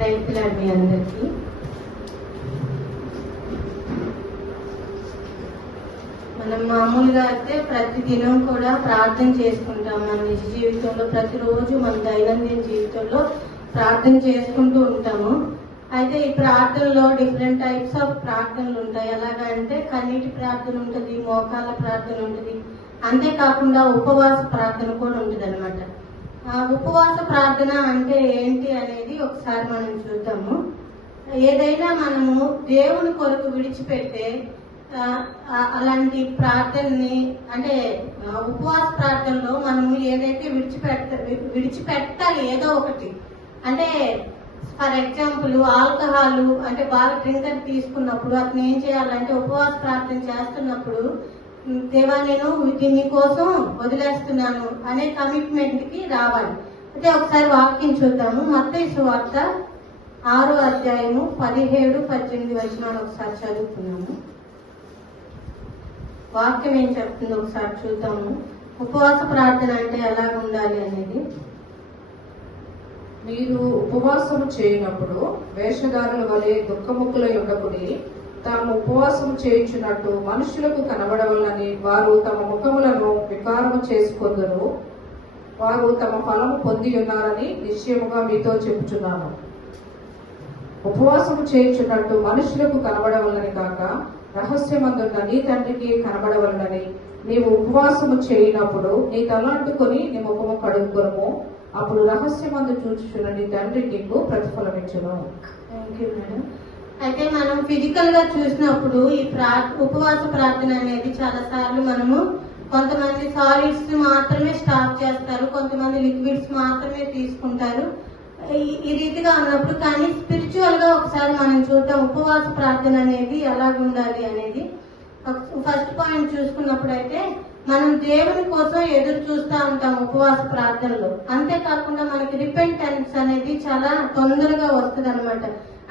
ప్రైజ్లాడ్ మీ అందరికీ. మనం మామూలుగా అయితే ప్రతి దినం కూడా ప్రార్థన చేసుకుంటాం. మన నిజ జీవితంలో ప్రతిరోజు మన దైనందిన జీవితంలో ప్రార్థన చేసుకుంటూ ఉంటాము. అయితే ఈ ప్రార్థనలో డిఫరెంట్ టైప్స్ ఆఫ్ ప్రార్థనలు ఉంటాయి. ఎలాగంటే కన్నీటి ప్రార్థన ఉంటుంది, మోకాల ప్రార్థన ఉంటుంది, అంతేకాకుండా ఉపవాస ప్రార్థన కూడా ఉంటుంది అనమాట. ఉపవాస ప్రార్థన అంటే ఏంటి అనేది ఒకసారి మనం చూద్దాము. ఏదైనా మనము దేవుని కొరకు విడిచిపెట్టే అలాంటి ప్రార్థనని, అంటే ఉపవాస ప్రార్థనలో మనము ఏదైతే విడిచిపెట్టాలి ఏదో ఒకటి. అంటే ఫర్ ఎగ్జాంపుల్ ఆల్కహాల్, అంటే బాగా డ్రింకర్ తీసుకున్నప్పుడు అతను ఏం చేయాలంటే ఉపవాస ప్రార్థన చేస్తున్నప్పుడు, దేవా నేను దీని కోసం వదిలేస్తున్నాను అనే కమిట్మెంట్ కి రావాలి. అయితే ఒకసారి వాక్యం చూద్దాము. మత్తయి సువార్త 6వ అధ్యాయము 17-18 వచనాలు ఒకసారి చదువుతున్నాము. వాక్యం ఏం చెప్తుందో ఒకసారి చూద్దాము. ఉపవాస ప్రార్థన అంటే ఎలా ఉండాలి అనేది. మీరు ఉపవాసము చేయనప్పుడు వేషధారుల వలె దుఃఖముఖులై ఉండకుడి, తాము ఉపవాసము చేయుచున్నట్టు మనుషులకు కనబడవలనని వారు తమ ముఖములను వికారము చేసుకొందురు. వారు తమ ఫలము పొంది ఉన్నారని నిశ్చయముగా మీతో చెప్పుచున్నాను. ఉపవాసము చేయుచున్నట్టు మనుషులకు కనబడవలనని కాక రహస్యమందున్న నీ తండ్రికి కనబడవలనని నీవు ఉపవాసము చేయనప్పుడు నీ తలంటుకొని నీ ముఖము కడుక్కొనుము. అప్పుడు రహస్యమందు చూచుచున్న నీ తండ్రి నీకు ప్రతిఫలమిచ్చును. Thank you madam. అయితే మనం ఫిజికల్ గా చూసినప్పుడు ఈ ఉపవాస ప్రార్థన అనేది చాలా సార్లు మనము కొంతమంది సాలిడ్స్ మాత్రమే స్టాప్ చేస్తారు, కొంతమంది లిక్విడ్స్ మాత్రమే తీసుకుంటారు. ఈ రీతిగా ఉన్నప్పుడు కానీ స్పిరిచువల్ గా ఒకసారి మనం చూద్దాం ఉపవాస ప్రార్థన అనేది ఎలా ఉండాలి అనేది. ఫస్ట్ పాయింట్ చూసుకున్నప్పుడు అయితే మనం దేవుని కోసం ఎదురు చూస్తూ ఉంటాం ఉపవాస ప్రార్థనలో. అంతేకాకుండా మనకి రిపెంటెన్స్ అనేది చాలా తొందరగా వస్తుంది అనమాట.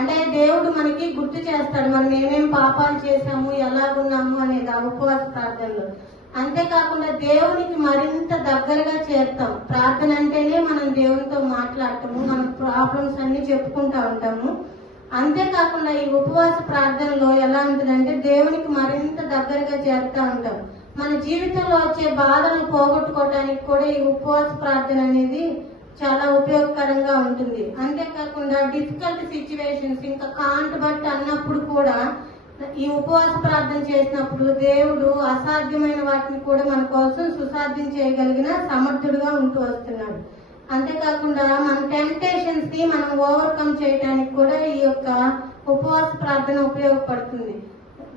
అంటే దేవుడు మనకి గుర్తు చేస్తాడు మనం ఏమేమి పాపాలు చేశాము, ఎలాగున్నాము అనేది ఆ ఉపవాస ప్రార్థనలో. అంతేకాకుండా దేవునికి మరింత దగ్గరగా చేస్తాం. ప్రార్థన అంటేనే మనం దేవునితో మాట్లాడతాము, మన ప్రాబ్లమ్స్ అన్ని చెప్పుకుంటా ఉంటాము. అంతేకాకుండా ఈ ఉపవాస ప్రార్థనలో ఎలా ఉంటుందంటే దేవునికి మరింత దగ్గరగా చేరుతూ ఉంటాం. మన జీవితంలో వచ్చే బాధలను పోగొట్టుకోవడానికి కూడా ఈ ఉపవాస ప్రార్థన అనేది చాలా ఉపయోగకరంగా ఉంటుంది. అంతేకాకుండా డిఫికల్ట్ సిచ్యువేషన్స్, ఇంకా కాంట్ బట్ అన్నప్పుడు కూడా ఈ ఉపవాస ప్రార్థన చేసినప్పుడు దేవుడు అసాధ్యమైన వాటిని కూడా మన కోసం సుసాధ్యం చేయగలిగిన సమర్థుడుగా ఉంటూ వస్తున్నాడు. అంతేకాకుండా మన టెంప్టేషన్స్ ని మనం ఓవర్కమ్ చేయడానికి కూడా ఈ యొక్క ఉపవాస ప్రార్థన ఉపయోగపడుతుంది.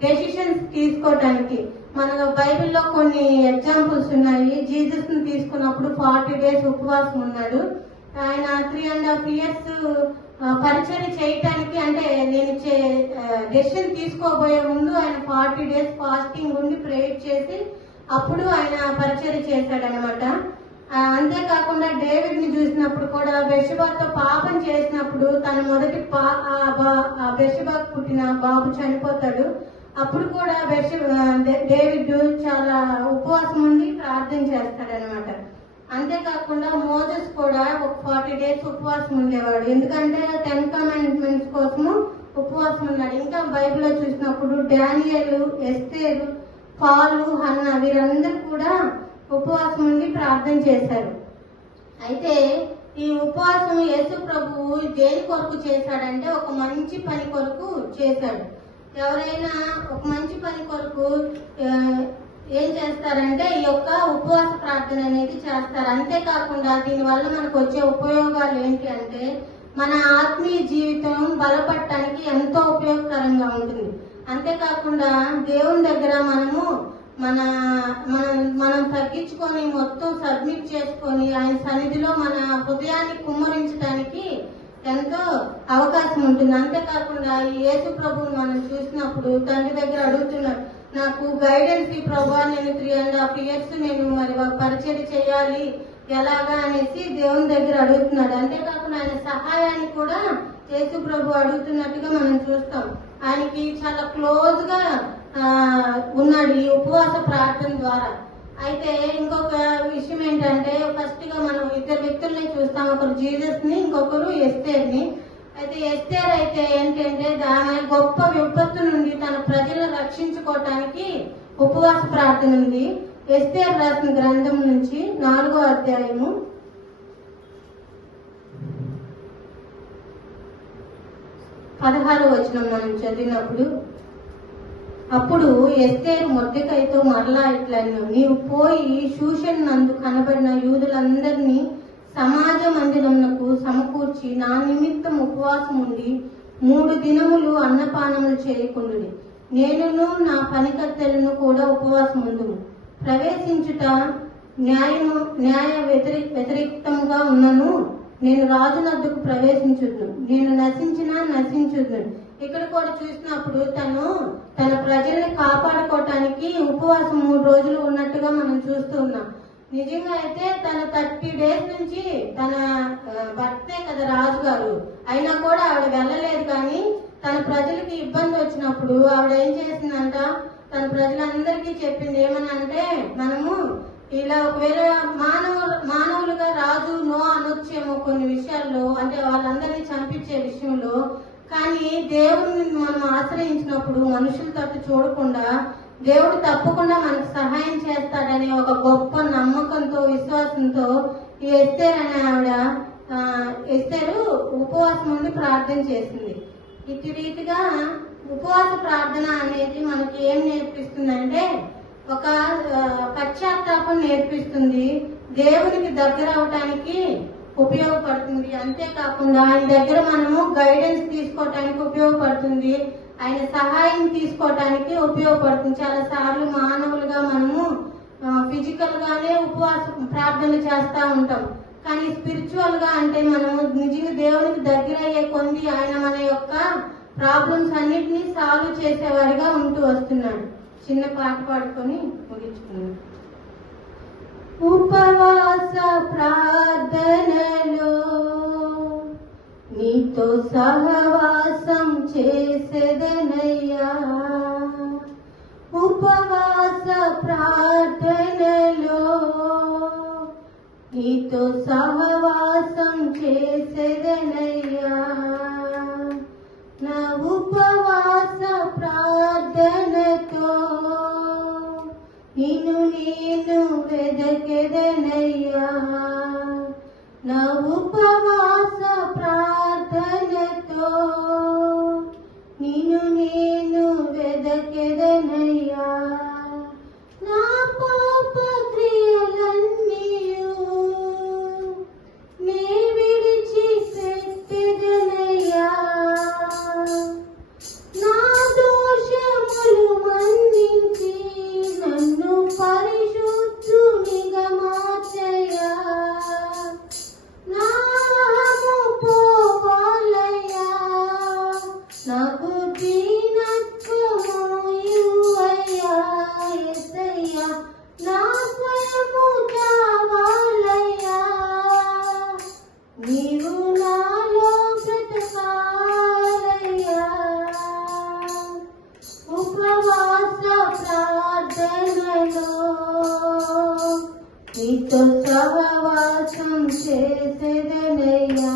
డెసిషన్స్ తీసుకోవటానికి మన బైబిల్లో కొన్ని ఎగ్జాంపుల్స్ ఉన్నాయి. జీసస్ ని తీసుకున్నప్పుడు 40 days ఉపవాసం ఉన్నాడు. ఆయన 3.5 years పరిచర్య చేయటానికి, అంటే నేను డెసిషన్ తీసుకోబోయే ముందు ఆయన 40 days ఫాస్టింగ్ ఉండి ప్రేయర్ చేసి అప్పుడు ఆయన పరిచర్య చేశాడనమాట. అంతేకాకుండా డేవిడ్ ని చూసినప్పుడు కూడా బెషబాతో పాపం చేసినప్పుడు తన మొదటి బెషబాకు పుట్టిన బాబు చనిపోతాడు. అప్పుడు కూడా డేవిడ్ చాలా ఉపవాసం ఉండి ప్రార్థన చేస్తాడనమాట. అంతేకాకుండా మోసెస్ కూడా ఒక 40 days ఉపవాసం ఉండేవాడు, ఎందుకంటే 10 commandments కోసము ఉపవాసం ఉన్నాడు. ఇంకా బైబిల్లో చూసినప్పుడు డానియేలు, ఎస్తేరు, పాలు, హన్నా వీరందరూ కూడా ఉపవాసం ఉండి ప్రార్థన చేశారు. అయితే ఈ ఉపవాసం యేసు ప్రభువు దేని కొరకు చేశాడంటే ఒక మంచి పని కొరకు చేశాడు. ఎవరైనా ఒక మంచి పని కొరకు ఏం చేస్తారంటే ఈ యొక్క ఉపవాస ప్రార్థన అనేది చేస్తారు. అంతేకాకుండా దీనివల్ల మనకు వచ్చే ఉపయోగాలు ఏంటి అంటే మన ఆత్మీయ జీవితం బలపడటానికి ఎంతో ఉపయోగకరంగా ఉంటుంది. అంతేకాకుండా దేవుని దగ్గర మనము మనం తగ్గించుకొని మొత్తం సబ్మిట్ చేసుకొని ఆయన సన్నిధిలో మన హృదయాన్ని కుమ్మరించడానికి ఎంతో అవకాశం ఉంటుంది. అంతేకాకుండా ఈ యేసు ప్రభువుని మనం చూసినప్పుడు తండ్రి దగ్గర అడుగుతున్నాడు, నాకు గైడెన్స్ ఈ ప్రభా, నేను 3.5 years నేను మరి పరిచర్య చేయాలి ఎలాగా అనేసి దేవుని దగ్గర అడుగుతున్నాడు. అంతేకాకుండా ఆయన సహాయాన్ని కూడా యేసు ప్రభు అడుగుతున్నట్టుగా మనం చూస్తాం. ఆయనకి చాలా క్లోజ్ గా ఉన్నాడు ఈ ఉపవాస ప్రార్థన ద్వారా. అయితే ఇంకొక విషయం ఏంటంటే ఫస్ట్ గా మనం ఇద్దరు వ్యక్తుల్ని చూస్తాం, ఒకరు జీసస్ ని, ఇంకొకరు ఎస్తేర్ని. అయితే ఎస్తేర్ అయితే ఏంటంటే ఆమె గొప్ప విపత్తు నుండి తన ప్రజలను రక్షించుకోవటానికి ఉపవాస ప్రార్థన ఉంది. ఎస్తేర్ రాసిన గ్రంథం నుంచి 4వ అధ్యాయము 16వ వచనం మనం చదివినప్పుడు, అప్పుడు ఎస్తేరు మొర్దెకైతో మరలా ఇట్లను, నీవు పోయి షూషన్ నందు కనబడిన యూదులందరినీ సమాజ మందిరమునకు సమకూర్చి నా నిమిత్తం ఉపవాసం ఉండి 3 దినములు అన్నపానములు చేయకుండుడి. నేనును నా పనికత్తెలను కూడా ఉపవాసం ఉందుము. ప్రవేశించుట న్యాయ వ్యతిరేక్తముగా ఉన్నను నేను రాజునద్దకు ప్రవేశించుదును, నేను నశించుదును. ఇక్కడ కూడా చూసినప్పుడు తన ప్రజల్ని కాపాడుకోవటానికి ఉపవాసం 3 రోజులు ఉన్నట్టుగా మనం చూస్తూ ఉన్నాం. నిజంగా అయితే తన 30 డేస్ నుంచి తన భర్తే కదా రాజుగారు, అయినా కూడా ఆవిడ వెళ్ళలేదు. కానీ తన ప్రజలకి ఇబ్బంది వచ్చినప్పుడు ఆవిడ ఏం చేసిందంట, తన ప్రజలందరికీ చెప్పింది ఏమని అంటే, మనము ఇలా ఒకవేళ మానవులుగా రాజు నో అనొచ్చేమో కొన్ని విషయాల్లో, అంటే వాళ్ళందరినీ చంపించే విషయంలో. కానీ దేవుడిని మనం ఆశ్రయించినప్పుడు మనుషుల తట్టు చూడకుండా దేవుడు తప్పకుండా మనకు సహాయం చేస్తాడనే ఒక గొప్ప నమ్మకంతో, విశ్వాసంతో ఈ ఎస్తేర్ అనే ఆవిడ ఎస్తేరు ఉపవాసం ఉండి ప్రార్థన చేసింది. ఇటు రీతిగా ఉపవాస ప్రార్థన అనేది మనకి ఏం నేర్పిస్తుందంటే, ఒక పశ్చాత్తాపం నేర్పిస్తుంది, దేవునికి దగ్గర అవటానికి ఉపయోగపడుతుంది. అంతేకాకుండా ఆయన దగ్గర మనము గైడెన్స్ తీసుకోవటానికి ఉపయోగపడుతుంది, ఆయన సహాయం తీసుకోవటానికి ఉపయోగపడుతుంది. చాలా సార్లు మానవులుగా మనము ఫిజికల్ గానే ఉపవాస ప్రార్థనలు చేస్తూ ఉంటాం. కానీ స్పిరిచువల్ గా అంటే మనము నిజంగా దేవునికి దగ్గర అయ్యే కొంది ఆయన మన యొక్క ప్రాబ్లమ్స్ అన్నిటినీ సాల్వ్ చేసేవాడిగా ఉంటూ వస్తున్నాడు. చిన్న పాట పాడుకొని ముగించుకున్నాం. ఉపవాస ప్రార్థనలో నీతో సహవాసం చేసేదనయ్యా, ఉపవాస ప్రార్థనలో నీతో సహవాసం చేసేదనయ్యా, నా ఉపవాస ప్రార్థనతో నిన్ను నేను వెదకెదనయ్యా, నా ఉపవాస ప్రార్థనతో నిన్ను నేను వెదకెదనయ్యా, నా పాప క్రియలన్నీయు నే విడిచి పెట్టెదనయ్యా, నా దోషములు మన్నించి నన్ను పరిశుద్ధునిగా మార్చయ్యా, నాము పోవాలయ్యా, నాకు దీనత్వము ఇవ్వయ్యా యేసయ్యా, నా స్వయము కావాలయ్యా, నీవు నాలో బ్రతకాలయ్యా, ఉపవాస ప్రార్థనలో నీతో సహవాసం చేసేదనయ్యా,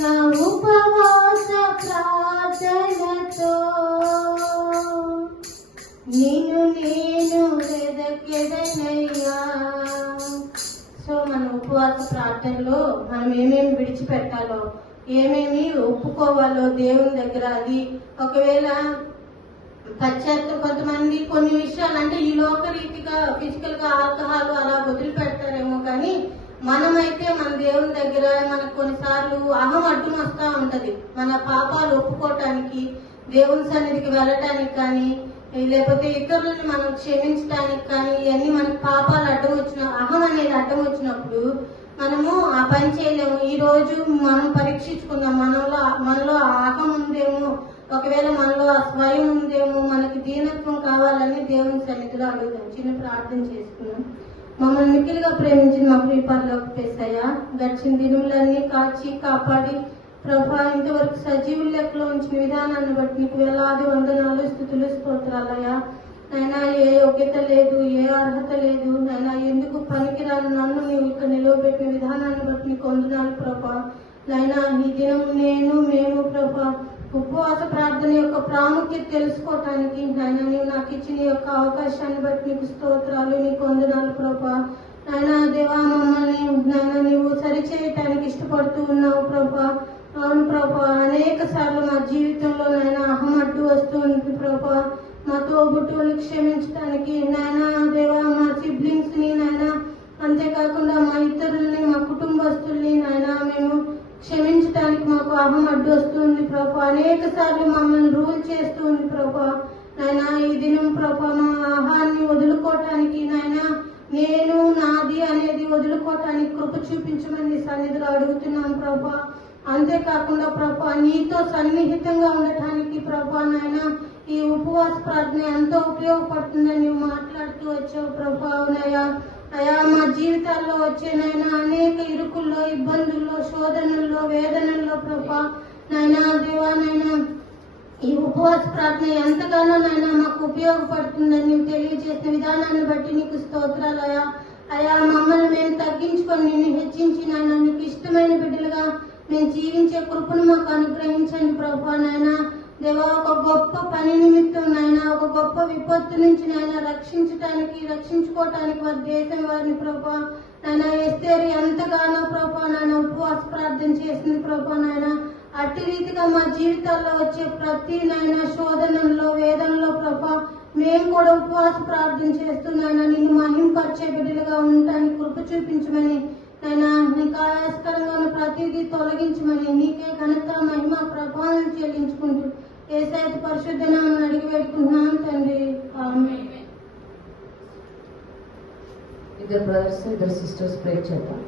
నా ఉపవాస ప్రార్థనతో నిన్ను నేను వెదకెదనయ్యా. సో మన ఉపవాస ప్రార్థనలో మనం ఏమేమి విడిచిపెట్టాలో, ఏమేమి ఒప్పుకోవాలో దేవుని దగ్గర, అది ఒకవేళ కొంతమంది కొన్ని విషయాలు అంటే ఈ లోక రీతిగా ఫిజికల్ గా ఆల్కహాల్ అలా వదిలిపెడతారేమో, కానీ మనమైతే మన దేవుని దగ్గర మనకు కొన్నిసార్లు అహం అడ్డం వస్తూ ఉంటది. మన పాపాలు ఒప్పుకోవటానికి, దేవుని సన్నిధికి వెళ్ళటానికి కానీ, లేకపోతే ఇతరులను మనం క్షమించడానికి కానీ, ఇవన్నీ మనకు పాపాలు అడ్డం అహం అనేది అడ్డం వచ్చినప్పుడు మనము ఆ పని చేయలేము. ఈ రోజు మనం పరీక్షించుకుందాం, మనలో అహం ఉందేమో, ఒకవేళ మనలో ఆ స్వయం ఉందేమో, మనకి దీనత్వం కావాలని దేవుని సన్నిధిలో అడుగుతాం. చిన్న ప్రార్థన చేసుకున్నాం. మమ్మల్ని మిక్కిలిగా ప్రేమించిన మా ప్రియపరలోకి యేసయ్యా, గడిచిన దినములన్నీ కాచి కాపాడి ప్రభా ఇంతవరకు సజీవుల లెక్కలో ఉంచిన విధానాన్ని బట్టి నీకు వేలాది వందనాలు, స్తుతులు, స్తోత్రాలయ్యా. నైనా ఏ యోగ్యత లేదు, ఏ అర్హత లేదు నైనా, ఎందుకు పనికిరాను నన్ను నీవు ఇక్కడ నిలవబెట్టిన విధానాన్ని బట్టి నీకు వందనాలు ప్రభా. నాయనా ఈ దినం మేము ప్రభా ఉపవాస ప్రార్థన యొక్క ప్రాముఖ్యత తెలుసుకోవటానికి నాయన నీవు నాకు ఇచ్చిన ఈ యొక్క అవకాశాన్ని బట్టి నీకు స్తోత్రాలు, నీకు వందనాలు ప్రభా. నాయనా దేవా, మమ్మల్ని నాయన నీవు సరిచేయటానికి ఇష్టపడుతూ ఉన్నావు ప్రభా. అవును ప్రభా, అనేక సార్లు మా జీవితంలో నాయన అహం అడ్డు వస్తూ ఉంటుంది ప్రభా. మా తోబుట్టువులు క్షమించడానికి నాయన దేవా, మా సిబ్లింగ్స్ ని నాయన, అంతేకాకుండా మా ఇతరుల్ని, మా కుటుంబస్తుల్ని నాయన మేము క్షమించడానికి మాకు అహం అడ్డు వస్తుంది ప్రభా. అనేక సార్లు మమ్మల్ని రూల్ చేస్తూ ఉంది ప్రభా. నాయన ఈ దినం ప్రభా మా ఆహాన్ని వదులుకోవటానికి నాయన నేను నాది అనేది వదులుకోవటానికి కృప చూపించమని సన్నిధిలో అడుగుతున్నాం ప్రభా. అంతేకాకుండా ప్రభా నీతో సన్నిహితంగా ఉండటానికి ప్రభా నాయన ఈ ఉపవాస ప్రార్థన ఎంతో ఉపయోగపడుతుందని నువ్వు మాట్లాడుతూ వచ్చావు ప్రభా. అవునయ్యా, అయా మా జీవితాల్లో వచ్చే నాయన అనేక ఇరుకుల్లో, ఇబ్బందుల్లో, శోధనల్లో, వేదనల్లో ప్రభా నాయన దేవా నాయన ఈ ఉపవాస ప్రార్థన ఎంతగానో నాయన మాకు ఉపయోగపడుతుందని నువ్వు తెలియజేసిన విధానాన్ని బట్టి నీకు స్తోత్రాలయా. అయా మమ్మల్ని మేము తగ్గించుకొని నిన్ను హెచ్చించి నాయన నీకు ఇష్టమైన బిడ్డలుగా మేము జీవించే కృపను మాకు అనుగ్రహించండి ప్రభా. నాయన దేవా, ఒక గొప్ప పని నిమిత్తం నాయన, ఒక గొప్ప విపత్తు నుంచి నాయన రక్షించుకోవటానికి వారి దేశం వారిని ప్రభా నాయన ఎస్తేరు ఎంతగానో ప్రభా నాయన ఉపవాస ప్రార్థన చేసింది ప్రభా నాయన. అట్టి రీతిగా మా జీవితాల్లో వచ్చే ప్రతి నాయన శోధనల్లో, వేదనలో ప్రభా మేము కూడా ఉపవాస ప్రార్థన చేస్తున్నాయన నిన్ను మహింపరిచే బిడ్డలుగా ఉండటానికి కృప చూపించమని నాయన, నీకు ఆయాస్కరంగా ప్రతిదీ తొలగించమని నీకే ఘనత, మహిమ, ప్రభావం చెల్లించుకుంటూ యేసయ్య పరిశుద్ధ నామమున అడిగి వేడుకుంటున్నాం తండ్రి, ఆమేన్. ఇద్దరు బ్రదర్స్, ఇద్దరు సిస్టర్స్ ప్రే చేద్దాం.